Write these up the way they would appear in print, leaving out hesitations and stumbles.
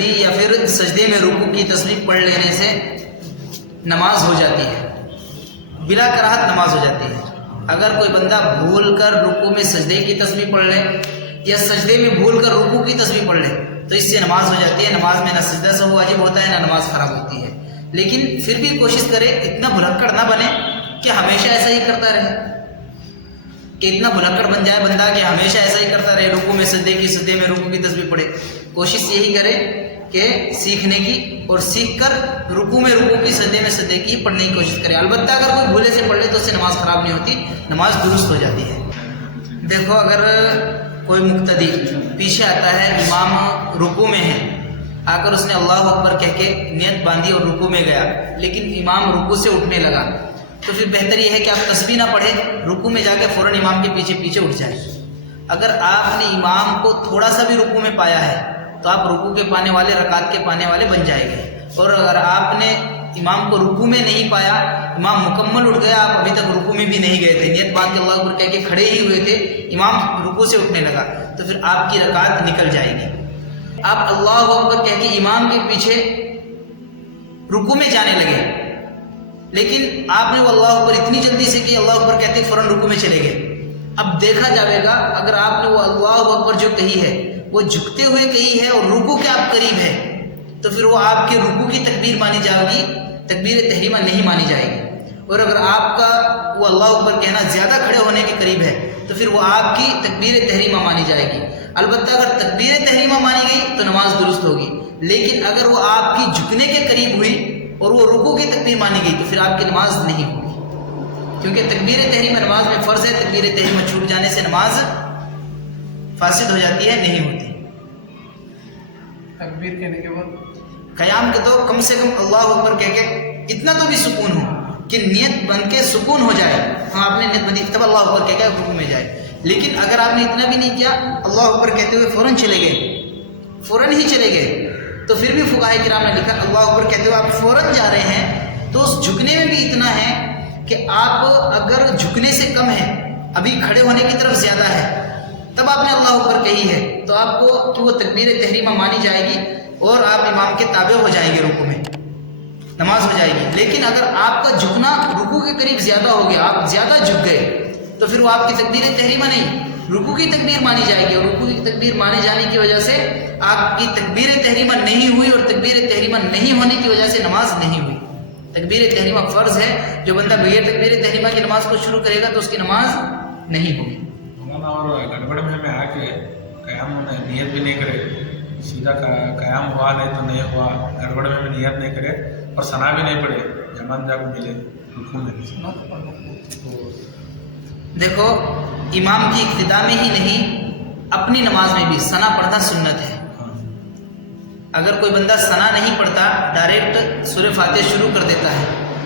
تسبیح یا پھر سجدے میں رکوع کی تسبیح پڑھ لینے سے نماز ہو جاتی ہے، بلا کراہت نماز ہو جاتی ہے۔ اگر کوئی بندہ بھول کر رکوع میں سجدے کی تسبیح پڑھ لے یا سجدے میں بھول کر رکوع کی تسبیح پڑھ لے تو اس سے نماز ہو جاتی ہے، نماز میں نہ سجدہ سہو واجب ہوتا ہے نہ نماز خراب ہوتی ہے۔ لیکن پھر بھی کوشش کرے اتنا بھلکڑ نہ بنے کہ ہمیشہ ایسا ہی کرتا رہے، کہ اتنا بھلکڑ بن جائے بندہ کہ ہمیشہ ایسا ہی کرتا رہے، رکوع میں سجدے کی، سجدے میں رکوع کی تسبیح پڑھے۔ کوشش یہی کرے کہ سیکھنے کی، اور سیکھ کر رکوع میں رکوع کی، سجدے میں سجدے کی پڑھنے کی کوشش کرے۔ البتہ اگر کوئی بھولے سے پڑھ لے تو اس سے نماز خراب نہیں ہوتی، نماز درست ہو جاتی ہے۔ دیکھو اگر کوئی مقتدی پیچھے آتا ہے، امام رکوع میں ہے، آ کر اس نے اللہ اکبر کہہ کے نیت باندھی اور رکوع میں گیا، لیکن امام رکوع سے اٹھنے لگا، تو پھر بہتر یہ ہے کہ آپ تسبیح نہ پڑھیں، رکوع میں جا کے فوراً امام کے پیچھے پیچھے اٹھ جائیں۔ اگر آپ نے امام کو تھوڑا سا بھی رکوع میں پایا ہے تو آپ رکوع کے پانے والے، رکعت کے پانے والے بن جائیں گے، اور اگر آپ نے امام کو رکوع میں نہیں پایا، امام مکمل اٹھ گیا، آپ ابھی تک رکوع میں بھی نہیں گئے تھے، نیت باندھ کے اللہ اکبر کہہ کے کھڑے ہی ہوئے تھے، امام رکوع سے اٹھنے لگا، تو پھر آپ کی رکعت نکل جائے گی۔ آپ اللہ اکبر کہہ کے امام کے پیچھے رکوع میں جانے لگے، لیکن آپ نے وہ اللہ اکبر اتنی جلدی سے کہ اللہ اکبر کہتے فوراً رکوع میں چلے گئے۔ اب دیکھا جائے گا اگر آپ نے وہ اللہ اکبر جو کہی ہے وہ جھکتے ہوئے کہی ہے اور رکوع کے آپ قریب ہے، تو پھر وہ آپ کے رکوع کی تکبیر مانی جائے گی، تکبیر تحریمہ نہیں مانی جائے گی۔ اور اگر آپ کا وہ اللہ اکبر کہنا زیادہ کھڑے ہونے کے قریب ہے تو پھر وہ آپ کی تکبیر تحریمہ مانی جائے گی۔ البتہ اگر تکبیر تحریمہ مانی گئی تو نماز درست ہوگی، لیکن اگر وہ آپ کی جھکنے کے قریب ہوئی اور وہ رکوع کی تکبیر مانی گئی تو پھر آپ کی نماز نہیں ہوگی، کیونکہ تکبیر تحریمہ نماز میں فرض ہے، تکبیر تحریمہ چھوٹ جانے سے نماز فاسد ہو جاتی ہے، نہیں ہوتی۔ تکبیر کہنے کے بعد قیام کے تو کم سے کم اللہ اکبر کہہ کے اتنا تو بھی سکون ہو کہ نیت بن کے سکون ہو جائے، ہاں آپ نے نیت بندی تب اللہ اکبر کہہ کے رکوع میں جائے۔ لیکن اگر آپ نے اتنا بھی نہیں کیا، اللہ اکبر کہتے ہوئے فوراً چلے گئے، فوراً ہی چلے گئے، تو پھر بھی فقہاء کرام نے لکھا اللہ اکبر کہتے ہوئے آپ فوراً جا رہے ہیں تو اس جھکنے میں بھی اتنا ہے کہ آپ اگر جھکنے سے کم ہیں، ابھی کھڑے ہونے کی طرف زیادہ ہے، تب آپ نے اللہ اکبر کہی ہے تو آپ کو کہ وہ تکبیر تحریمہ مانی جائے گی اور آپ امام کے تابع ہو جائیں گے، رکوع میں نماز ہو جائے گی۔ لیکن اگر آپ کا جھکنا رکوع کے قریب زیادہ ہو گیا، آپ زیادہ جھک گئے، تو پھر وہ آپ کی تکبیر تحریمہ نہیں، رکوع کی تکبیر مانی جائے گی، اور رکوع کی تکبیر مانے جانے کی وجہ سے آپ کی تکبیر تحریمہ نہیں ہوئی، اور تکبیر تحریمہ نہیں ہونے کی وجہ سے نماز نہیں ہوئی۔ تکبیر تحریمہ فرض ہے، جو بندہ بغیر تکبیر تحریمہ کی نماز کو شروع کرے گا تو اس کی نماز نہیں ہوگی۔ اور گڑبڑ میں آ کے قیام میں نیت بھی نہیں کرے، سیدھا قیام ہوا نہیں تو نہیں ہوا، گڑبڑ میں نیت نہیں کرے اور ثنا بھی نہیں پڑے، جمان جا کو ملے رکوع میں۔ دیکھو امام کی اقتداء میں ہی نہیں، اپنی نماز میں بھی ثنا پڑھنا سنت ہے۔ اگر کوئی بندہ ثنا نہیں پڑھتا، ڈائریکٹ سورہ فاتحہ شروع کر دیتا ہے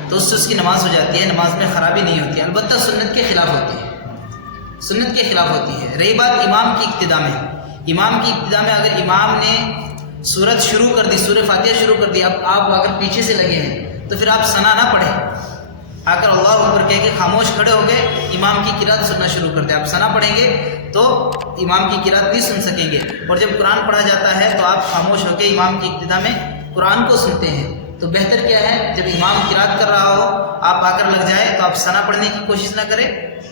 تو اس سے اس کی نماز ہو جاتی ہے، نماز میں خرابی نہیں ہوتی، البتہ سنت کے خلاف ہوتی ہے، سنت کے خلاف ہوتی ہے۔ رہی بات امام کی اقتداء میں، امام کی اقتداء میں اگر امام نے سورت شروع کر دی، سورہ فاتحہ شروع کر دی، اب آپ اگر پیچھے سے لگے ہیں تو پھر آپ ثنا نہ پڑھیں، آ کر اللہ اکبر کہہ کے خاموش کھڑے ہو گئے، امام کی قرات سننا شروع کر دیں۔ آپ ثنا پڑھیں گے تو امام کی قرات نہیں سن سکیں گے، اور جب قرآن پڑھا جاتا ہے تو آپ خاموش ہو کے امام کی اقتداء میں قرآن کو سنتے ہیں۔ تو بہتر کیا ہے، جب امام قرات کر رہا ہو آپ آ کر لگ جائے تو آپ ثنا پڑھنے کی کوشش نہ کریں،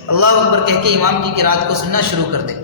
اللہ اکبر کہہ کے امام کی قرات کو سننا شروع کر دیں۔